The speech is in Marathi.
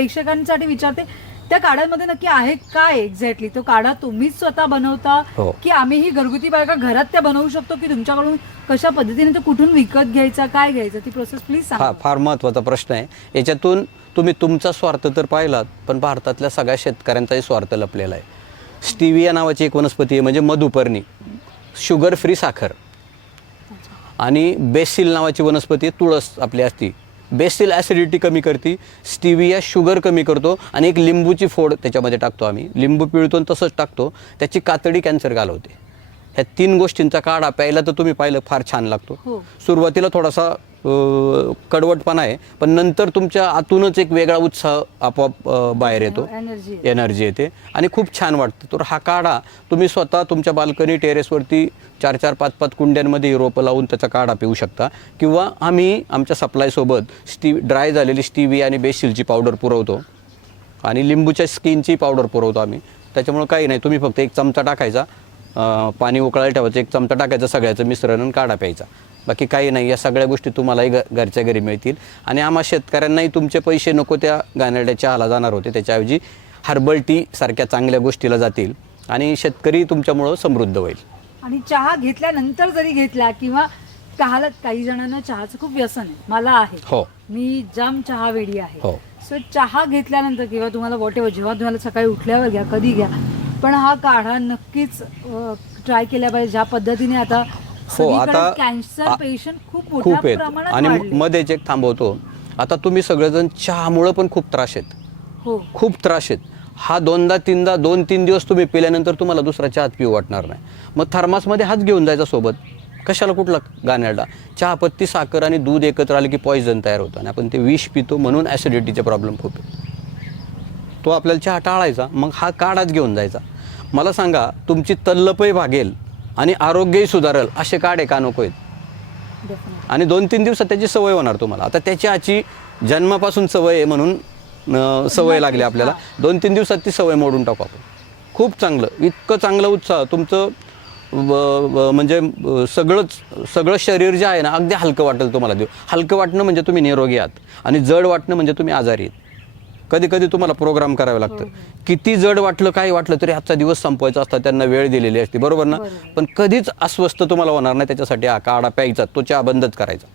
प्रेक्षकांसाठी विचारते त्या काढ्यांमध्ये नक्की आहे काय एक्झॅक्टली तो काढा तुम्हीच स्वतः बनवता हो. की आम्हीही घरगुती बायका घरात त्या बनवू शकतो की तुमच्याकडून कशा पद्धतीने तो कुठून विकत घ्यायचा काय घ्यायचं? ती प्रोसेस प्लीज हा सांगा फार महत्त्वाचा प्रश्न आहे. याच्यातून तुम्ही तुमचा स्वार्थ तर पाहिलात पण भारतातल्या सगळ्या शेतकऱ्यांचाही स्वार्थ लपलेला आहे. स्टिविया नावाची एक वनस्पती आहे म्हणजे मधुपर्णी. शुगर फ्री साखर. आणि बेसिल नावाची वनस्पती तुळस आपली असती. बेसिल ॲसिडिटी कमी करते स्टिविया शुगर कमी करतो आणि एक लिंबूची फोड त्याच्यामध्ये टाकतो आम्ही. लिंबू पिळतो आणि तसंच टाकतो. त्याची कातडी कॅन्सर घालवते. ह्या तीन गोष्टींचा काढा प्यायला तर तुम्ही पाहिलं फार छान लागतो. हो. सुरुवातीला थोडासा कडवटपणा आहे. पण नंतर तुमच्या आतूनच एक वेगळा उत्साह आपोआप बाहेर येतो. एनर्जी एनर्जी येते. आणि खूप छान वाटतं. तर हा काढा. तुम्ही स्वतः तुमच्या बाल्कनी टेरेसवरती चार चार पाच पाच कुंड्यांमध्ये रोपं लावून त्याचा काढा पिऊ शकता. किंवा आम्ही आमच्या सप्लायसोबत स्टी ड्राय झालेली स्टीवी आणि बेसिलची पावडर पुरवतो. आणि लिंबूच्या स्किनची पावडर पुरवतो आम्ही. त्याच्यामुळं काही नाही. तुम्ही फक्त एक चमचा टाकायचा. पाणी उकळायला ठेवायचं. एक चमचा टाकायचं सगळ्याचं मिश्रण आणि काढा प्यायचा. बाकी काही नाही या सगळ्या गोष्टी तुम्हालाही घरच्या घरी मिळतील. आणि आम्हा शेतकऱ्यांनाही तुमचे पैसे नको त्या गाण्याड्या चहाला जाणार होते. त्याच्याऐवजी हर्बल टी सारख्या चांगल्या गोष्टीला जातील आणि शेतकरी तुमच्यामुळं समृद्ध होईल. आणि चहा घेतल्यानंतर जरी घेतला किंवा काहाला काही जणांना चहाचं खूप व्यसन आहे. मला आहे. हो. मी जाम चहा वेडी आहे. हो. सो चहा घेतल्यानंतर किंवा तुम्हाला वॉट जेव्हा तुम्हाला सकाळी उठल्यावर घ्या कधी घ्या पण हा काढा नक्कीच ट्राय केल्या पाहिजे. ज्या पद्धतीने आता हो आता कॅन्सर पेशंट खूप खूप मोठ्या आहेत. प्रमाणात आणि वाढले. मध्येच एक थांबवतो. आता तुम्ही सगळेजण चहामुळं पण खूप त्रास आहेत. हो. खूप त्रास आहेत. हा दोनदा तीनदा दोन तीन दिवस तुम्ही पिल्यानंतर तुम्हाला दुसरा चहा पिऊ वाटणार नाही. मग थर्मासमध्ये हाच घेऊन जायचा सोबत. कशाला कुठला गाण्याला? चहा पत्ती साखर आणि दूध एकत्र आले की पॉइझन तयार होतं आणि आपण ते विष पितो म्हणून ॲसिडिटीचे प्रॉब्लेम खूप आहे तो आपल्याला चहा टाळायचा मग हा काढाच घेऊन जायचा. मला सांगा तुमची तल्लपही भागेल. आणि आरोग्यही सुधारेल असे काढे का नको आहेत. आणि दोन तीन दिवसात त्याची सवय होणार तुम्हाला. आता त्याची आची जन्मापासून सवय आहे म्हणून सवय लागली आपल्याला. दोन तीन दिवसात ती सवय मोडून टाकू आपण. खूप चांगलं. इतकं चांगलं उत्साह. तुमचं म्हणजे सगळंच सगळं शरीर जे आहे ना अगदी हलकं वाटेल तुम्हाला. देऊ हलकं वाटणं म्हणजे तुम्ही निरोगी आहात. आणि जड वाटणं म्हणजे तुम्ही आजारी आहेत. कधी कधी तुम्हाला प्रोग्राम करावे लागतं किती जड वाटलं काही वाटलं तरी आजचा दिवस संपवायचा असता त्यांना वेळ दिलेली असते. बरोबर ना. पण कधीच अस्वस्थ तुम्हाला होणार नाही त्याच्यासाठी हा काढा प्यायचा तो चहा बंदच करायचा.